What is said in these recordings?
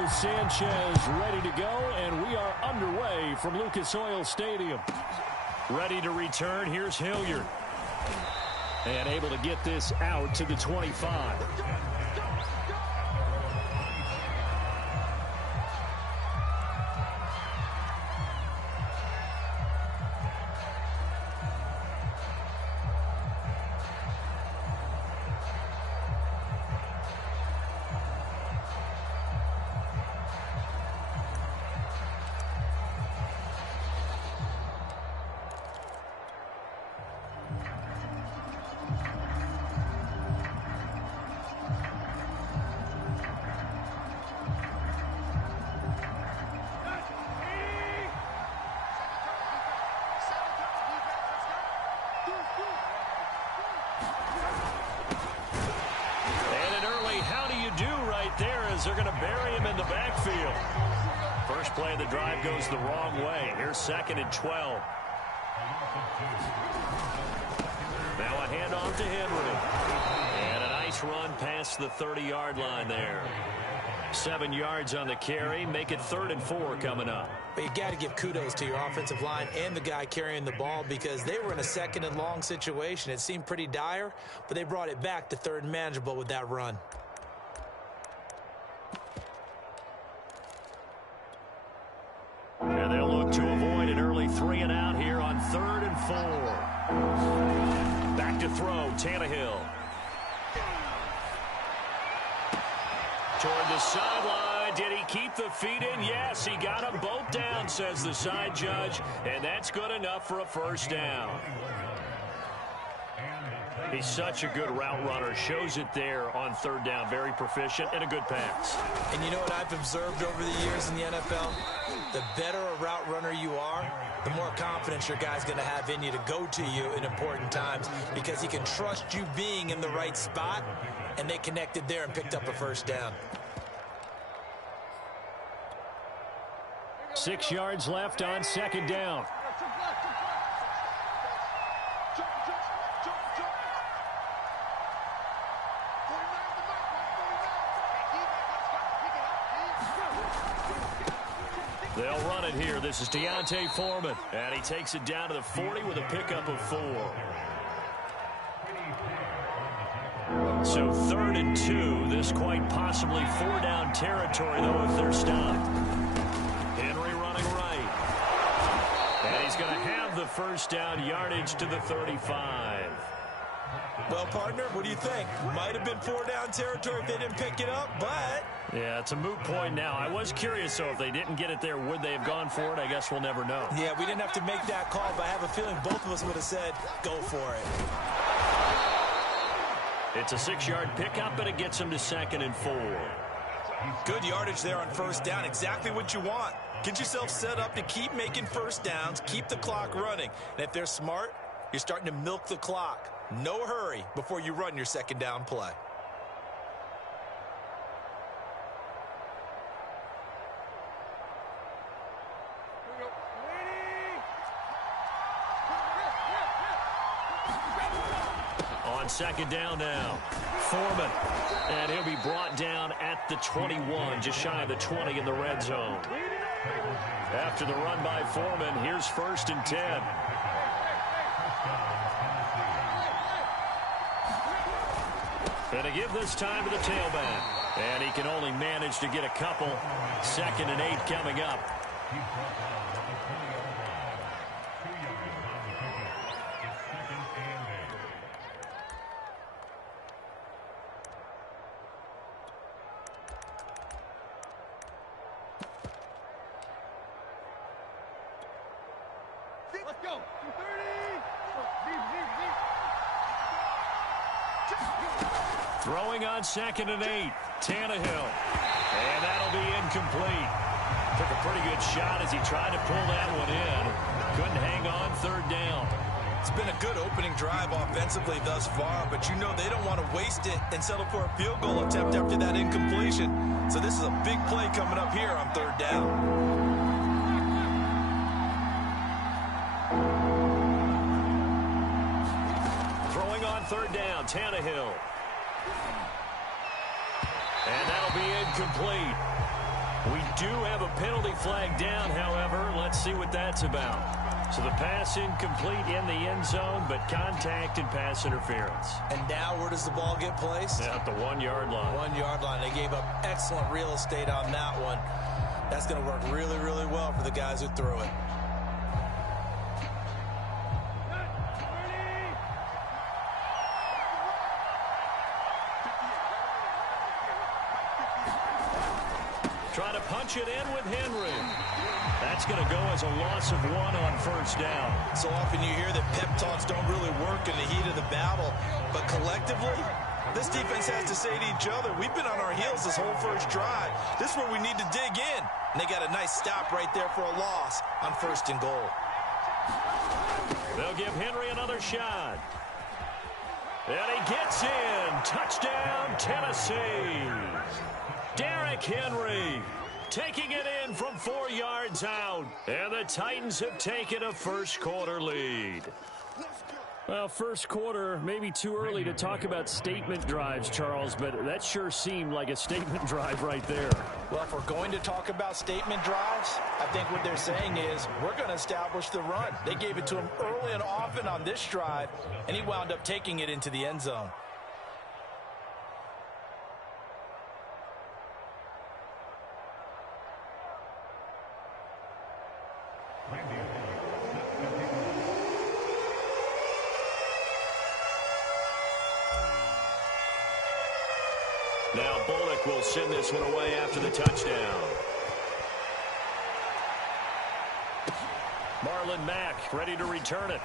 Carlos Sanchez ready to go, and we are underway from Lucas Oil Stadium. Ready to return. Here's Hilliard. And able to get this out to the 25. They're going to bury him in the backfield. First play of the drive goes the wrong way. Here's 2nd and 12. Now a handoff to Henry. And a nice run past the 30-yard line there. 7 yards on the carry. Make it 3rd and 4 coming up. But you got to give kudos to your offensive line and the guy carrying the ball because they were in a 2nd and long situation. It seemed pretty dire, but they brought it back to 3rd and manageable with that run. And they'll look to avoid an early 3 and out here on 3rd and 4. Back to throw, Tannehill. Toward the sideline. Did he keep the feet in? Yes, he got them both down, says the side judge. And that's good enough for a first down. He's such a good route runner. Shows it there on 3rd down. Very proficient and a good pass. And you know what I've observed over the years in the NFL? The better a route runner you are, the more confidence your guy's going to have in you to go to you in important times because he can trust you being in the right spot, and they connected there and picked up a first down. 6 yards left on 2nd down. They'll run it here. This is D'Onta Foreman. And he takes it down to the 40 with a pickup of 4. So 3rd and 2. This quite possibly 4-down territory, though, if they're stopped. Henry running right. And he's going to have the first down yardage to the 35. Well, partner, what do you think? Might have been 4-down territory if they didn't pick it up, but... Yeah, it's a moot point now. I was curious, so if they didn't get it there, would they have gone for it? I guess we'll never know. Yeah, we didn't have to make that call, but I have a feeling both of us would have said, go for it. It's a 6-yard pickup, but it gets them to 2nd and 4. Good yardage there on 1st down. Exactly what you want. Get yourself set up to keep making first downs, keep the clock running. And if they're smart, you're starting to milk the clock. No hurry before you run your 2nd down play. On 2nd down now, Foreman. And he'll be brought down at the 21, just shy of the 20 in the red zone. After the run by Foreman, here's 1st and 10. And to give this time to the tailback. And he can only manage to get a couple. 2nd and 8 coming up. Let's go. 30. Throwing on 2nd and 8. Tannehill. And that'll be incomplete. Took a pretty good shot as he tried to pull that one in. Couldn't hang on 3rd down. It's been a good opening drive offensively thus far, but you know they don't want to waste it and settle for a field goal attempt after that incompletion. So this is a big play coming up here on 3rd down. Throwing on 3rd down, Tannehill. And that'll be incomplete. We do have a penalty flag down, however. Let's see what that's about. So the pass incomplete in the end zone, but contact and pass interference. And now where does the ball get placed? At the 1-yard line. 1-yard line. They gave up excellent real estate on that one. That's going to work really, really well for the guys who threw it. Trying to punch it in with Henry. That's going to go as a loss of 1 on first down. So often you hear that pep talks don't really work in the heat of the battle, but collectively, this defense has to say to each other, we've been on our heels this whole first drive. This is where we need to dig in. And they got a nice stop right there for a loss on 1st and goal. They'll give Henry another shot. And he gets in. Touchdown, Tennessee. Derrick Henry taking it in from 4 yards out. And the Titans have taken a first-quarter lead. Well, first quarter, maybe too early to talk about statement drives, Charles, but that sure seemed like a statement drive right there. Well, if we're going to talk about statement drives, I think what they're saying is we're going to establish the run. They gave it to him early and often on this drive, and he wound up taking it into the end zone. Now Bullock will send this one away after the touchdown. Marlon Mack ready to return it.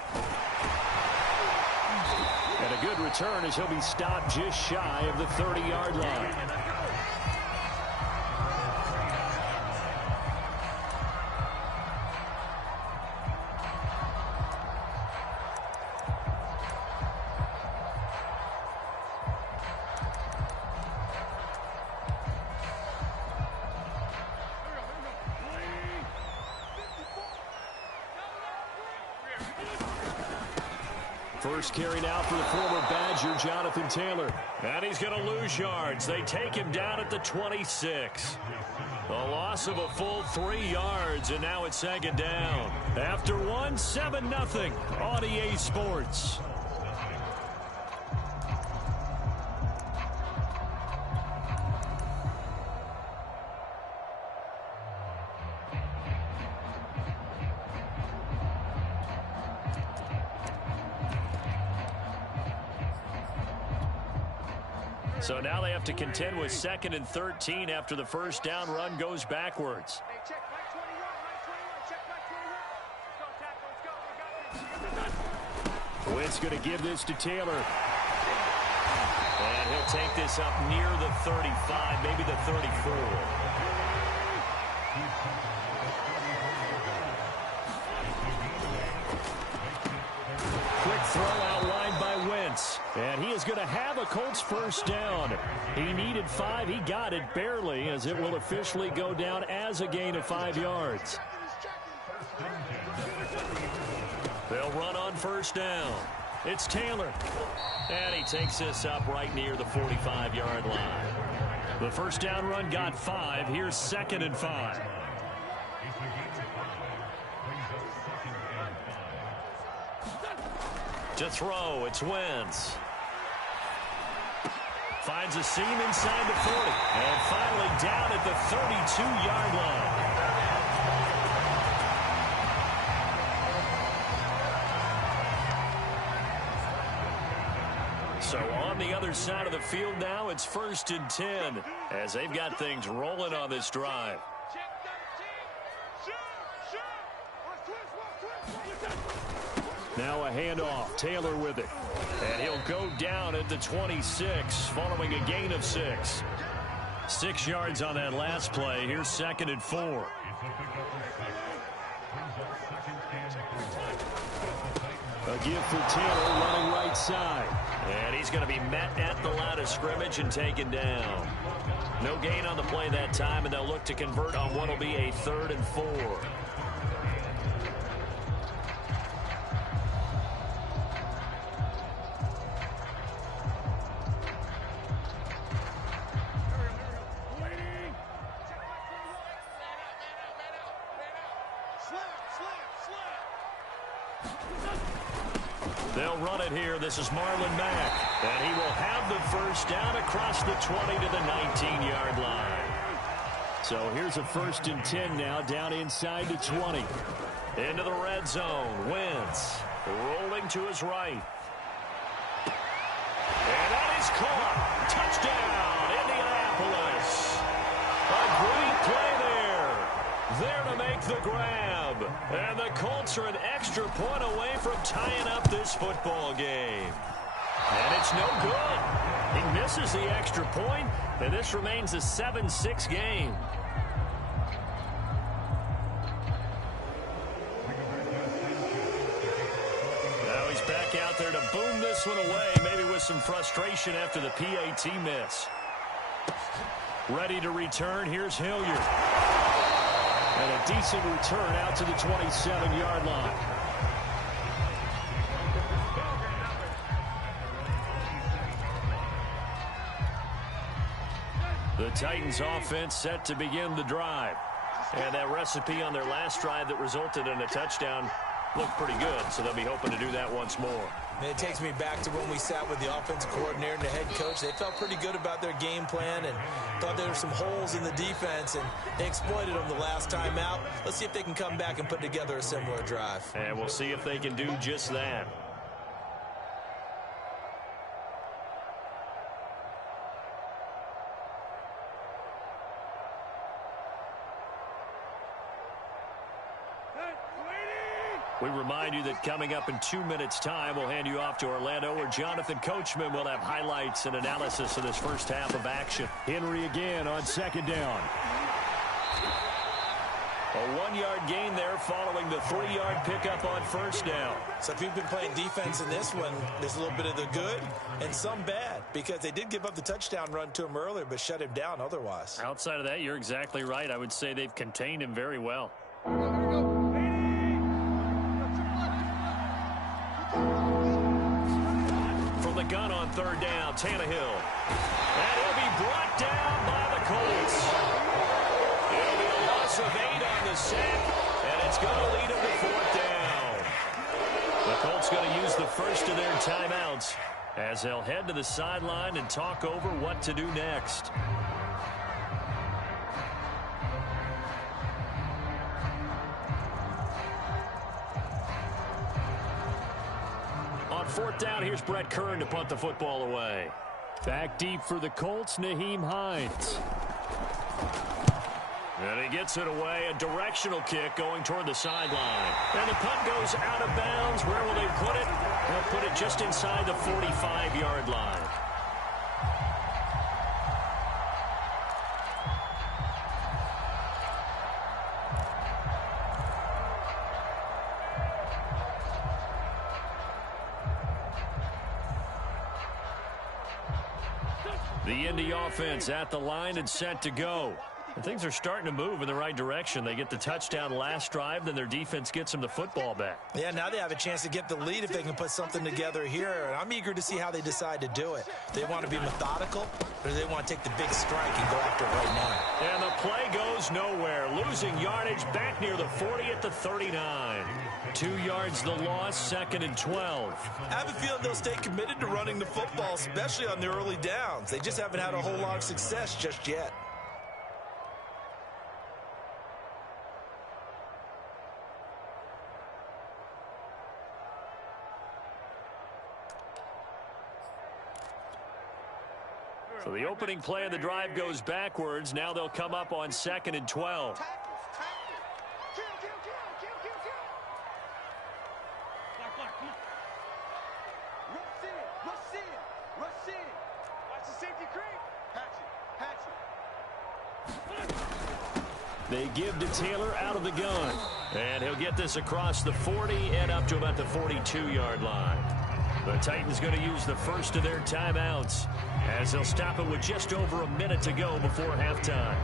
And a good return as he'll be stopped just shy of the 30-yard line. First carry now for the former Badger, Jonathan Taylor. And he's going to lose yards. They take him down at the 26. A loss of a full 3 yards, and now it's 2nd down. After 1, 7-0 on EA Sports. So now they have to contend with 2nd and 13 after the first down run goes backwards. Wentz going to give this to Taylor. And he'll take this up near the 35, maybe the 34. Quick throw outlined by Wentz. And he is going to have a Colts first down. He needed 5. He got it barely, as it will officially go down as a gain of 5 yards. They'll run on first down. It's Taylor. And he takes this up right near the 45-yard line. The first down run got 5. Here's 2nd and 5. To throw, it's Wentz. Finds a seam inside the 40. And finally down at the 32-yard line. So on the other side of the field now, it's 1st and 10 as they've got things rolling on this drive. Now a handoff. Taylor with it. And he'll go down at the 26 following a gain of 6. 6 yards on that last play. Here's 2nd and 4. A give for Taylor running right side. And he's going to be met at the line of scrimmage and taken down. No gain on the play that time, and they'll look to convert on what will be a 3rd and 4. They'll run it here. This is Marlon Mack. And he will have the first down across the 20 to the 19-yard line. So here's a 1st and 10 now, down inside the 20. Into the red zone. Wentz rolling to his right. And that is caught. Touchdown, Indianapolis. A great play there. There to make the grab. And the Colts are an extra point away from tying up this football game. And it's no good. He misses the extra point, and this remains a 7-6 game. Now he's back out there to boom this one away, maybe with some frustration after the PAT miss. Ready to return. Here's Hilliard. And a decent return out to the 27-yard line. The Titans offense set to begin the drive. And that recipe on their last drive that resulted in a touchdown looked pretty good, so they'll be hoping to do that once more. And it takes me back to when we sat with the offensive coordinator and the head coach. They felt pretty good about their game plan and thought there were some holes in the defense, and they exploited them the last time out. Let's see if they can come back and put together a similar drive. And we'll see if they can do just that. We remind you that coming up in 2 minutes' time, we'll hand you off to Orlando, where Jonathan Coachman will have highlights and analysis of this first half of action. Henry again on 2nd down. A 1-yard gain there following the 3-yard pickup on 1st down. So if you've been playing defense in this one, there's a little bit of the good and some bad, because they did give up the touchdown run to him earlier, but shut him down otherwise. Outside of that, you're exactly right. I would say they've contained him very well. From the gun on 3rd down, Tannehill. And he'll be brought down by the Colts. It'll be a loss of 8 on the sack, and it's going to lead them to 4th down. The Colts going to use the first of their timeouts as they'll head to the sideline and talk over what to do next. On 4th down, here's Brett Kern to punt the football away. Back deep for the Colts, Nyheim Hines. And he gets it away, a directional kick going toward the sideline. And the punt goes out of bounds. Where will they put it? They'll put it just inside the 45-yard line. The Indy offense at the line and set to go. And things are starting to move in the right direction. They get the touchdown last drive, then their defense gets them the football back. Yeah, now they have a chance to get the lead if they can put something together here. And I'm eager to see how they decide to do it. They want to be methodical, or do they want to take the big strike and go after it right now? And the play goes nowhere. Losing yardage back near the 40 at the 39. 2 yards the loss, 2nd and 12. I have a feeling they'll stay committed to running the football, especially on the early downs. They just haven't had a whole lot of success just yet. So the opening play of the drive goes backwards. Now they'll come up on 2nd and 12. They give to Taylor out of the gun. And he'll get this across the 40 and up to about the 42-yard line. The Titans going to use the first of their timeouts as they'll stop it with just over a minute to go before halftime.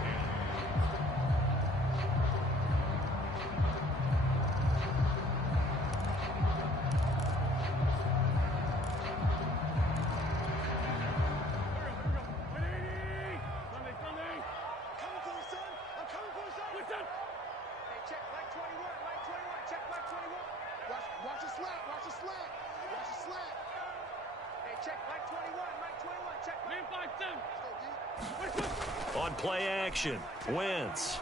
On play action, Wentz.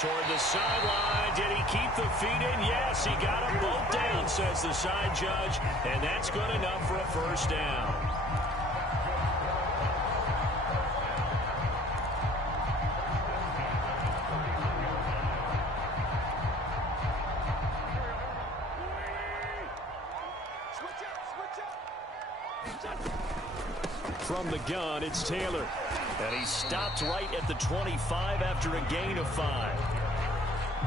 Toward the sideline. Did he keep the feet in? Yes, he got them both down, says the side judge. And that's good enough for a first down. From the gun, it's Taylor. And he stopped right at the 25 after a gain of 5.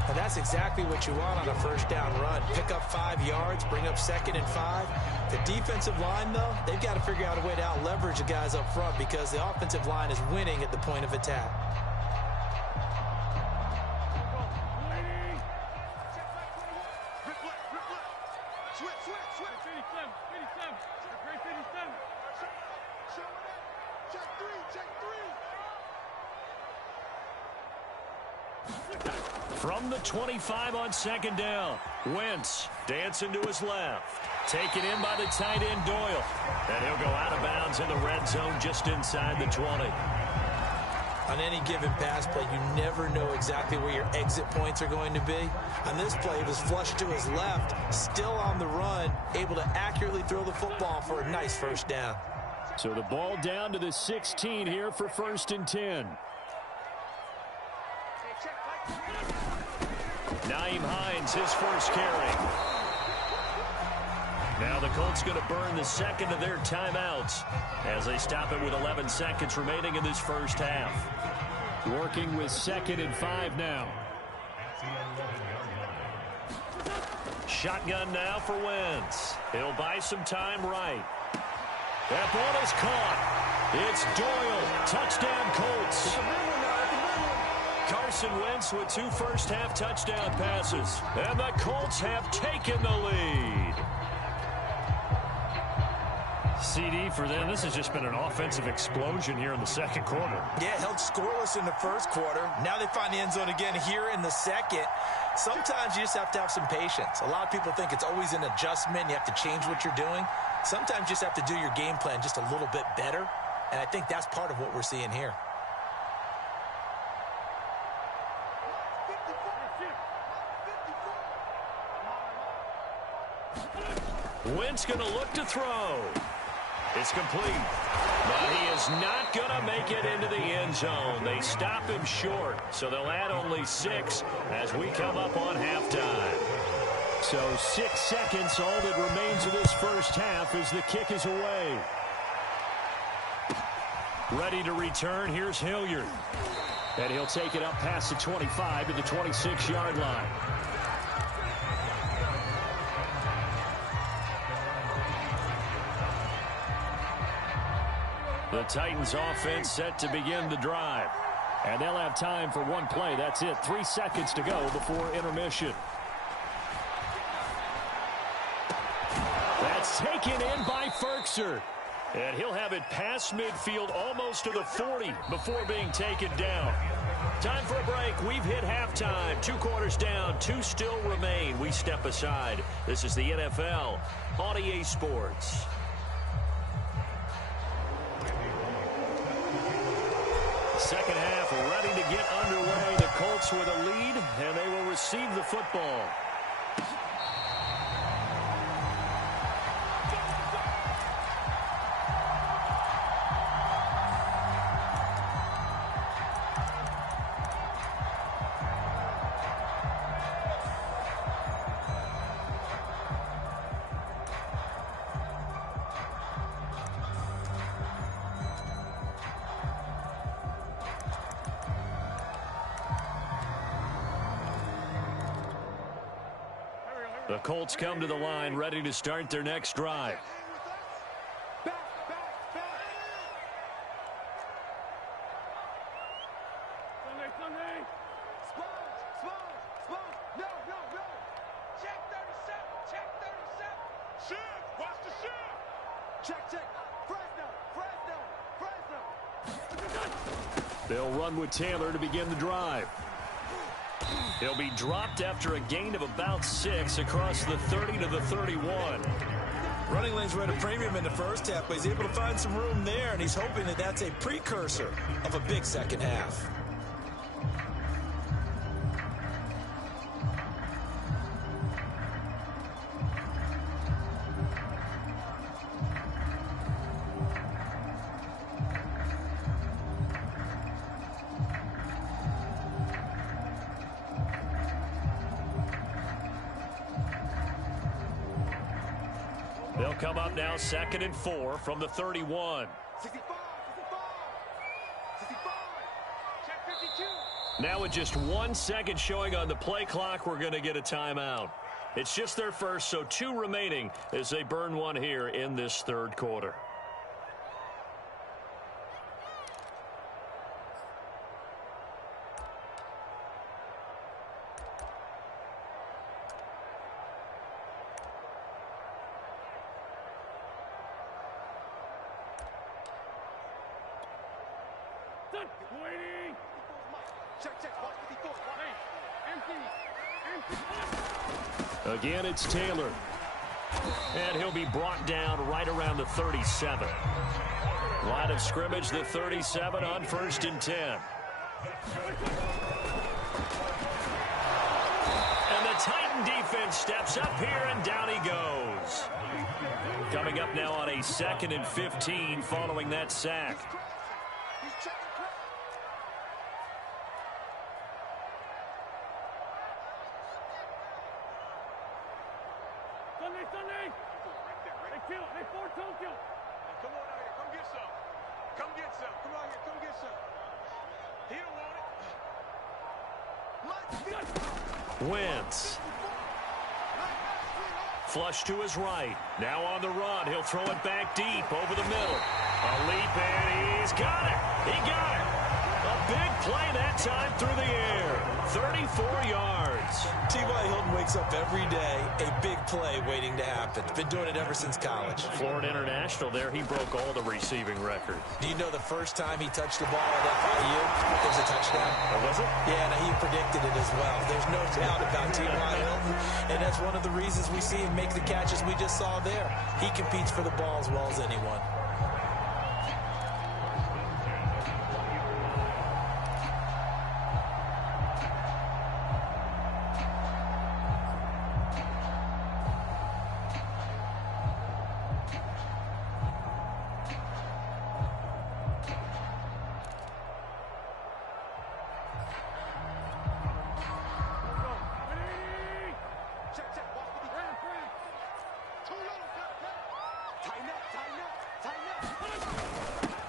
And that's exactly what you want on a first down run. Pick up 5 yards, bring up 2nd and 5. The defensive line, though, they've got to figure out a way to out-leverage the guys up front because the offensive line is winning at the point of attack. From the 25 on 2nd down, Wentz dancing to his left. Taken in by the tight end Doyle. And he'll go out of bounds in the red zone just inside the 20. On any given pass play, you never know exactly where your exit points are going to be. On this play, it was flushed to his left, still on the run, able to accurately throw the football for a nice first down. So the ball down to the 16 here for 1st and 10. Nyheim Hines, his first carry. Now the Colts going to burn the second of their timeouts as they stop it with 11 seconds remaining in this first half. Working with 2nd and 5 now. Shotgun now for Wentz. He'll buy some time right. That ball is caught. It's Doyle. Touchdown Colts. Carson Wentz with 2 first-half touchdown passes. And the Colts have taken the lead. CD for them. This has just been an offensive explosion here in the second quarter. Yeah, held scoreless in the first quarter. Now they find the end zone again here in the second. Sometimes you just have to have some patience. A lot of people think it's always an adjustment. You have to change what you're doing. Sometimes you just have to do your game plan just a little bit better. And I think that's part of what we're seeing here. Wentz going to look to throw. It's complete. But he is not going to make it into the end zone. They stop him short. So they'll add only 6 as we come up on halftime. So 6 seconds, all that remains of this first half as the kick is away. Ready to return. Here's Hilliard. And he'll take it up past the 25 to the 26-yard line. The Titans offense set to begin the drive. And they'll have time for one play. That's it. 3 seconds to go before intermission. That's taken in by Ferkser. And he'll have it past midfield almost to the 40 before being taken down. Time for a break. We've hit halftime. 2 quarters down. 2 still remain. We step aside. This is the NFL on EA Sports. Second half ready to get underway. The Colts with a lead, and they will receive the football. The Colts come to the line ready to start their next drive. They'll run with Taylor to begin the drive. He'll be dropped after a gain of about 6 across the 30 to the 31. Running lanes were at a premium in the first half, but he's able to find some room there, and he's hoping that that's a precursor of a big second half. They'll come up now 2nd and 4 from the 31. 65, 65, check 52. Now with just 1 second showing on the play clock, we're going to get a timeout. It's just their first, so 2 remaining as they burn one here in this third quarter. Again, it's Taylor. And he'll be brought down right around the 37. Line of scrimmage, the 37 on 1st and 10. And the Titan defense steps up here, and down he goes. Coming up now on a 2nd and 15 following that sack. Wentz. Flush to his right. Now on the run. He'll throw it back deep over the middle. A leap, and he's got it. He got it. A big play that time through the air. 34 yards. T.Y. Hilton wakes up every day, a big play waiting to happen. Been doing it ever since college. Florida International there, he broke all the receiving records. Do you know the first time he touched the ball at FIU, it was a touchdown? Oh, was it? Yeah, and he predicted it as well. There's no doubt about T.Y. Hilton, and that's one of the reasons we see him make the catches we just saw there. He competes for the ball as well as anyone.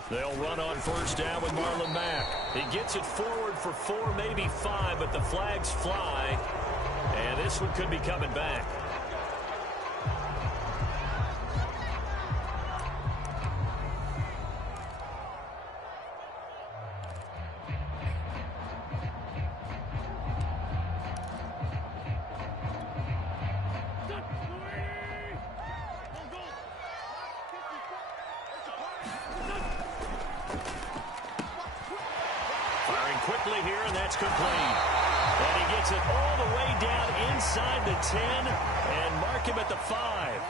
They'll run on 1st down with Marlon Mack. He gets it forward for 4, maybe 5, but the flags fly. And this one could be coming back. Quickly here, and that's complete. And he gets it all the way down inside the 10 and mark him at the 5.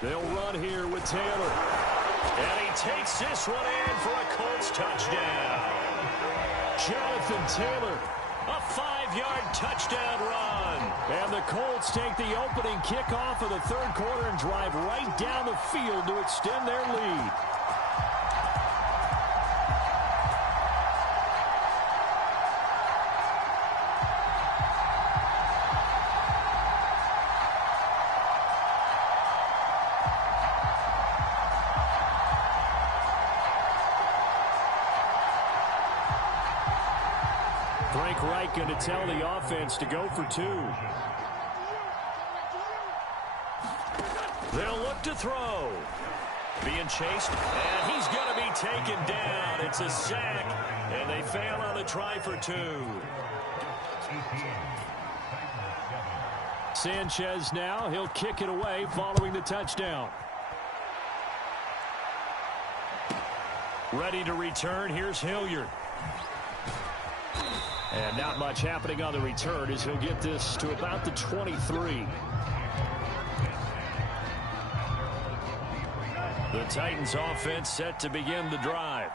They'll run here with Taylor. And he takes this one in for a Colts touchdown. Jonathan Taylor, a 5-yard touchdown run. And the Colts take the opening kickoff of the third quarter and drive right down the field to extend their lead. Frank Reich going to tell the offense to go for 2. They'll look to throw. Being chased, and he's going to be taken down. It's a sack, and they fail on the try for 2. Sanchez now, he'll kick it away following the touchdown. Ready to return, here's Hilliard. And not much happening on the return as he'll get this to about the 23. The Titans offense set to begin the drive.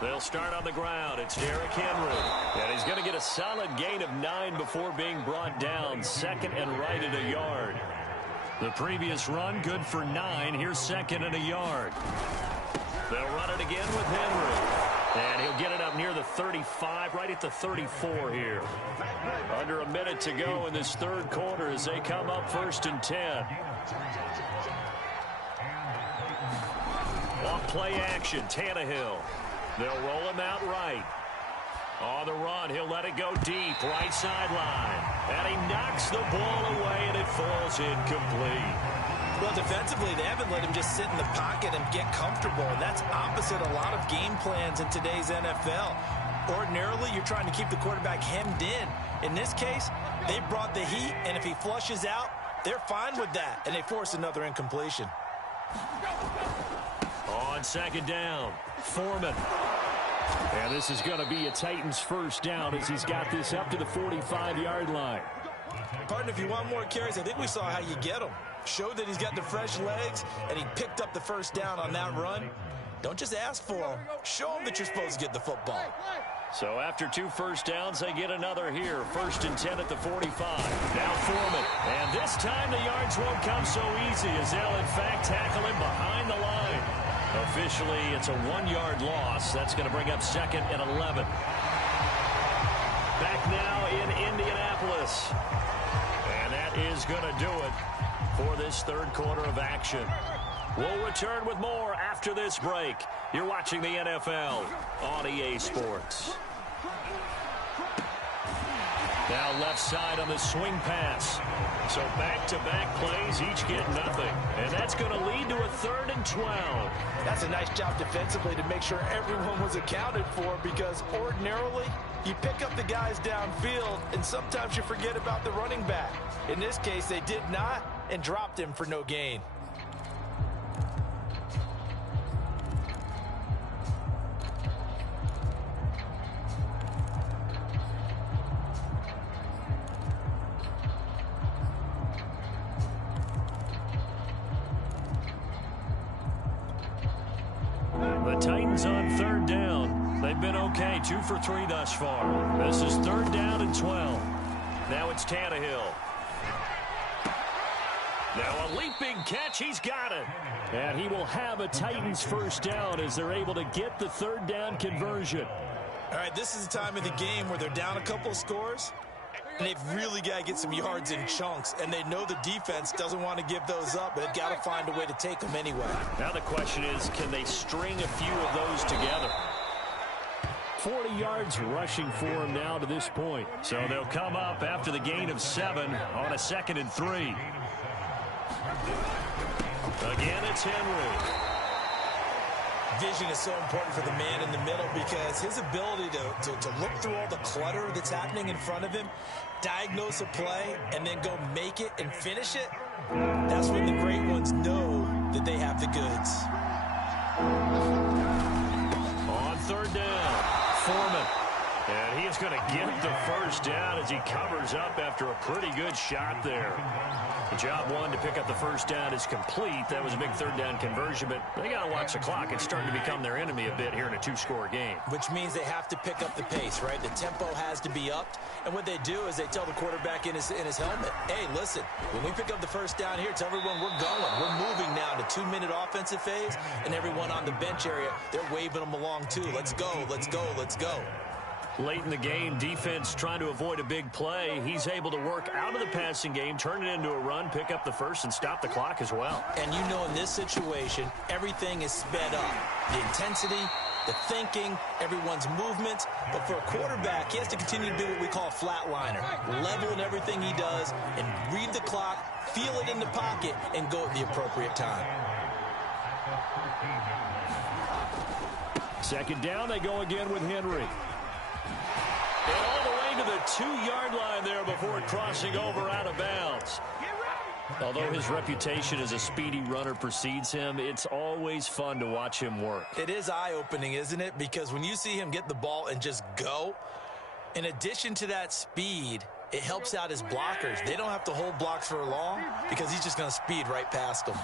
They'll start on the ground. It's Derrick Henry. And he's going to get a solid gain of 9 before being brought down. Second and right at a yard. The previous run good for 9. Here's second and a yard. They'll run it again with Henry. And he'll get it up near the 35, right at the 34 here. Under a minute to go in this third quarter as they come up 1st and 10. Off play action, Tannehill. They'll roll him out right. On the run, he'll let it go deep, right sideline. And he knocks the ball away, and it falls incomplete. Well, defensively, they haven't let him just sit in the pocket and get comfortable, and that's opposite a lot of game plans in today's NFL. Ordinarily, you're trying to keep the quarterback hemmed in. In this case, they brought the heat, and if he flushes out, they're fine with that, and they force another incompletion. On second down, Foreman. And this is going to be a Titans first down as he's got this up to the 45-yard line. Partner, if you want more carries, I think we saw how you get them. Showed that he's got the fresh legs, and he picked up the first down on that run. Don't just ask for him. Show him that you're supposed to get the football. So after 2 first downs, they get another here. 1st and 10 at the 45. Now Foreman. And this time the yards won't come so easy as they'll, in fact, tackle him behind the line. Officially, it's a 1-yard loss. That's going to bring up 2nd and 11. Back now in Indianapolis. And that is going to do it for this third quarter of action. We'll return with more after this break. You're watching the NFL on EA Sports. Now left side on the swing pass. So back-to-back plays, each get nothing. And that's going to lead to a 3rd and 12. That's a nice job defensively to make sure everyone was accounted for, because ordinarily you pick up the guys downfield and sometimes you forget about the running back. In this case, they did not and dropped him for no gain. The Titans on 3rd down. They've been okay, 2 for 3 thus far. This is 3rd down and 12. Now it's Tannehill. Now a leaping catch, he's got it. And he will have a Titans first down as they're able to get the 3rd down conversion. All right, this is the time of the game where they're down a couple of scores, and they've really got to get some yards in chunks, and they know the defense doesn't want to give those up, but they've got to find a way to take them anyway. Now the question is, can they string a few of those together? 40 yards rushing for him now to this point. So they'll come up after the gain of 7 on a 2nd and 3. Again, it's Henry. Vision is so important for the man in the middle because his ability to look through all the clutter that's happening in front of him, diagnose a play, and then go make it and finish it, that's when the great ones know that they have the goods. On 3rd down, Foreman. And he is going to get the first down as he covers up after a pretty good shot there. The job 1 to pick up the first down is complete. That was a big 3rd down conversion, but they got to watch the clock. It's starting to become their enemy a bit here in a 2-score game. Which means they have to pick up the pace, right? The tempo has to be upped. And what they do is they tell the quarterback in his helmet, hey, listen, when we pick up the first down here, tell everyone we're going. We're moving now to 2-minute offensive phase, and everyone on the bench area, they're waving them along too. Let's go, let's go, let's go. Late in the game, defense trying to avoid a big play. He's able to work out of the passing game, turn it into a run, pick up the first, and stop the clock as well. And you know in this situation, everything is sped up. The intensity, the thinking, everyone's movement. But for a quarterback, he has to continue to do what we call a flatliner. Level in everything he does and read the clock, feel it in the pocket, and go at the appropriate time. Second down, they go again with Henry. And all the way to the 2-yard line there before crossing over out of bounds. Although his reputation as a speedy runner precedes him, it's always fun to watch him work. It is eye-opening, isn't it? Because when you see him get the ball and just go, in addition to that speed, it helps out his blockers. They don't have to hold blocks for long because he's just going to speed right past them.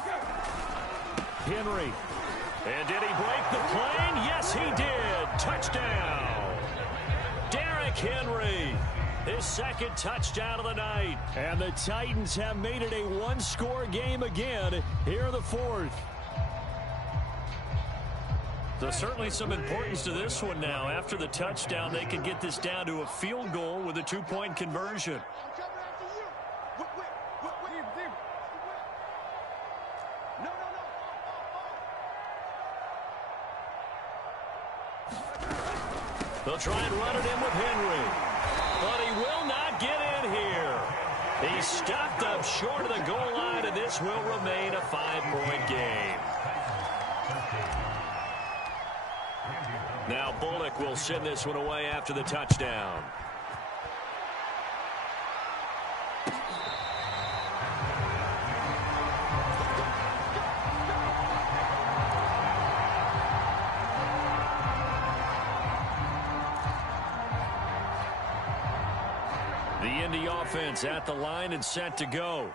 Henry. And did he break the plane? Yes, he did. Touchdown. Derrick Henry. His second touchdown of the night. And the Titans have made it a one-score game again here in the fourth. So certainly some importance to this one now. After the touchdown, they could get this down to a field goal with a 2-point conversion. They'll try and run it in with Henry. But he will not get in here. He's stopped up short of the goal line, and this will remain a 5-point game. Now Bullock will send this one away after the touchdown. The Indy offense at the line and set to go.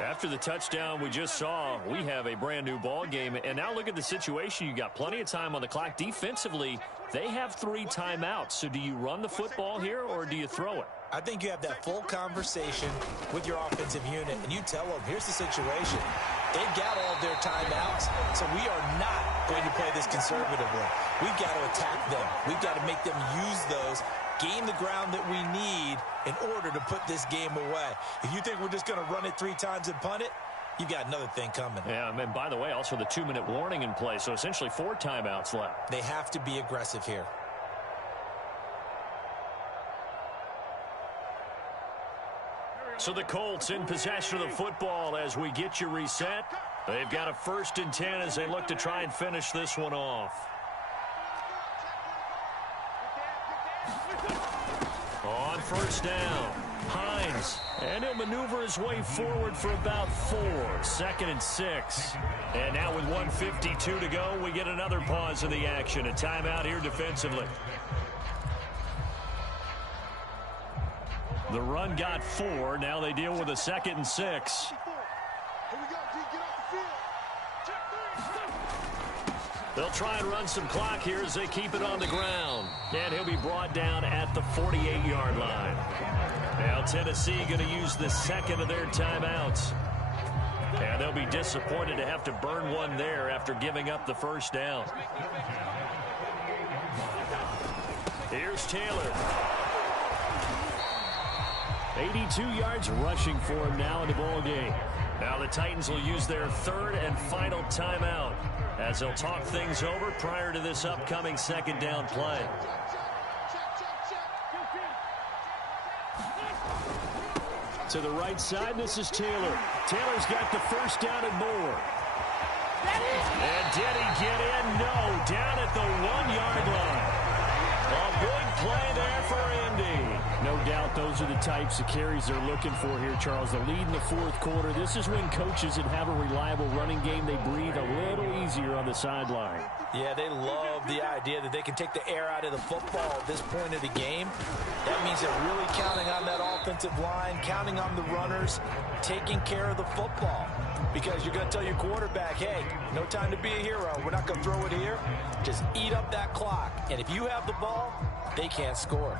After the touchdown we just saw, we have a brand new ball game. And now look at the situation. You got plenty of time on the clock. Defensively, they have 3 timeouts. So do you run the football here or do you throw it? I think you have that full conversation with your offensive unit, and you tell them, here's the situation. They've got all of their timeouts, so we are not going to play this conservatively. We've got to attack them. We've got to make them use those, gain the ground that we need in order to put this game away. If you think we're just going to run it 3 times and punt it, you've got another thing coming. Yeah, and by the way, also the 2-minute warning in play, so essentially 4 timeouts left. They have to be aggressive here. So the Colts in possession of the football as we get you reset. They've got a 1st and 10 as they look to try and finish this one off. On 1st down, Hines. And he'll maneuver his way forward for about 4. 2nd and 6. And now with 1:52 to go, we get another pause in the action. A timeout here defensively. The run got 4. Now they deal with a 2nd and 6. They'll try and run some clock here as they keep it on the ground. And he'll be brought down at the 48-yard line. Now Tennessee going to use the 2nd of their timeouts. And they'll be disappointed to have to burn one there after giving up the 1st down. Here's Taylor. 82 yards rushing for him now in the ball game. Now the Titans will use their 3rd and final timeout as they'll talk things over prior to this upcoming 2nd down play. To the right side, this is Taylor. Taylor's got the 1st down and more. And did he get in? No, down at the 1-yard line. A big play there for Indy. No doubt those are the types of carries they're looking for here, Charles. The lead in the 4th quarter. This is when coaches that have a reliable running game, they breathe a little easier on the sideline. Yeah, they love the idea that they can take the air out of the football at this point of the game. That means they're really counting on that offensive line, counting on the runners, taking care of the football. Because you're going to tell your quarterback, hey, no time to be a hero. We're not going to throw it here. Just eat up that clock. And if you have the ball, they can't score.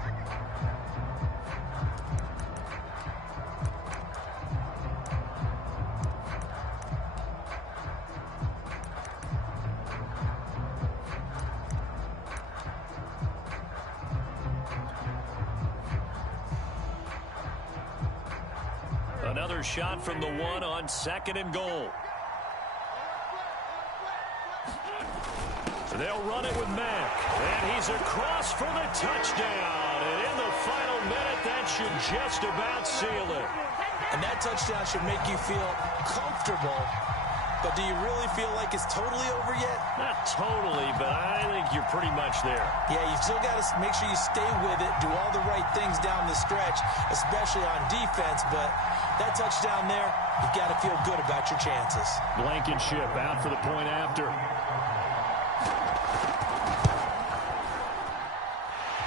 Another shot from the 1 on 2nd and goal. They'll run it with Mack. And he's across for the touchdown. And in the final minute, that should just about seal it. And that touchdown should make you feel comfortable but do you really feel like it's totally over yet? Not totally, but I think you're pretty much there. Yeah, you've still got to make sure you stay with it, do all the right things down the stretch, especially on defense, but that touchdown there, you've got to feel good about your chances. Blankenship out for the point after.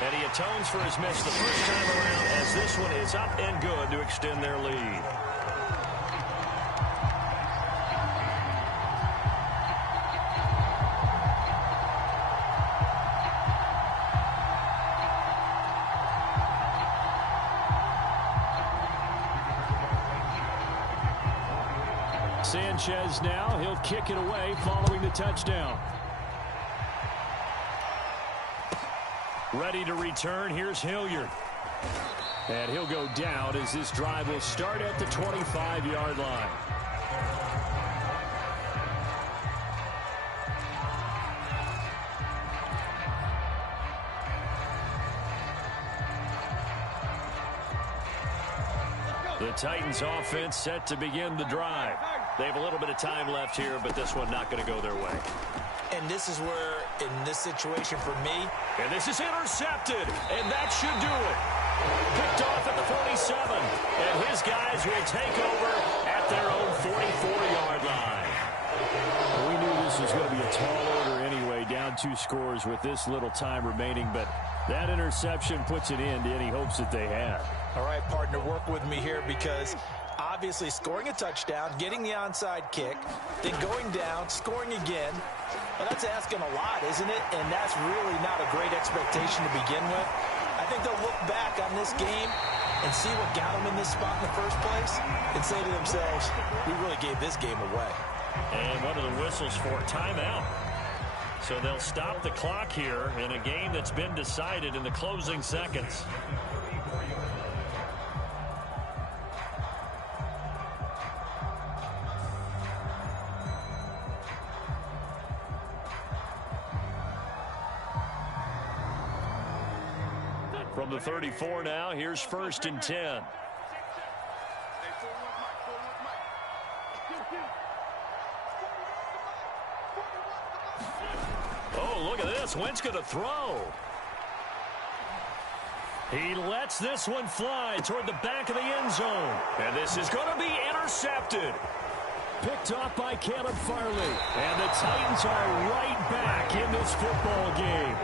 And he atones for his miss the first time around as this one is up and good to extend their lead. Sanchez now, he'll kick it away following the touchdown. Ready to return, here's Hilliard. And he'll go down as this drive will start at the 25-yard line. The Titans offense set to begin the drive. They have a little bit of time left here, but this one not going to go their way. And this is where, in this situation for me, and this is intercepted, and that should do it. Picked off at the 47, and his guys will take over at their own 44-yard line. We knew this was going to be a tall order anyway, down 2 scores with this little time remaining, but that interception puts an end to any hopes that they had. All right, partner, work with me here because obviously scoring a touchdown, getting the onside kick, then going down, scoring again, well, that's asking a lot, isn't it? And that's really not a great expectation to begin with. I think they'll look back on this game and see what got them in this spot in the first place and say to themselves, we really gave this game away. And one of the whistles for timeout. So they'll stop the clock here in a game that's been decided in the closing seconds. From the 34 now, here's 1st and 10. Oh, look at this. Wentz going to throw. He lets this one fly toward the back of the end zone. And this is going to be intercepted. Picked off by Caleb Farley. And the Titans are right back in this football game.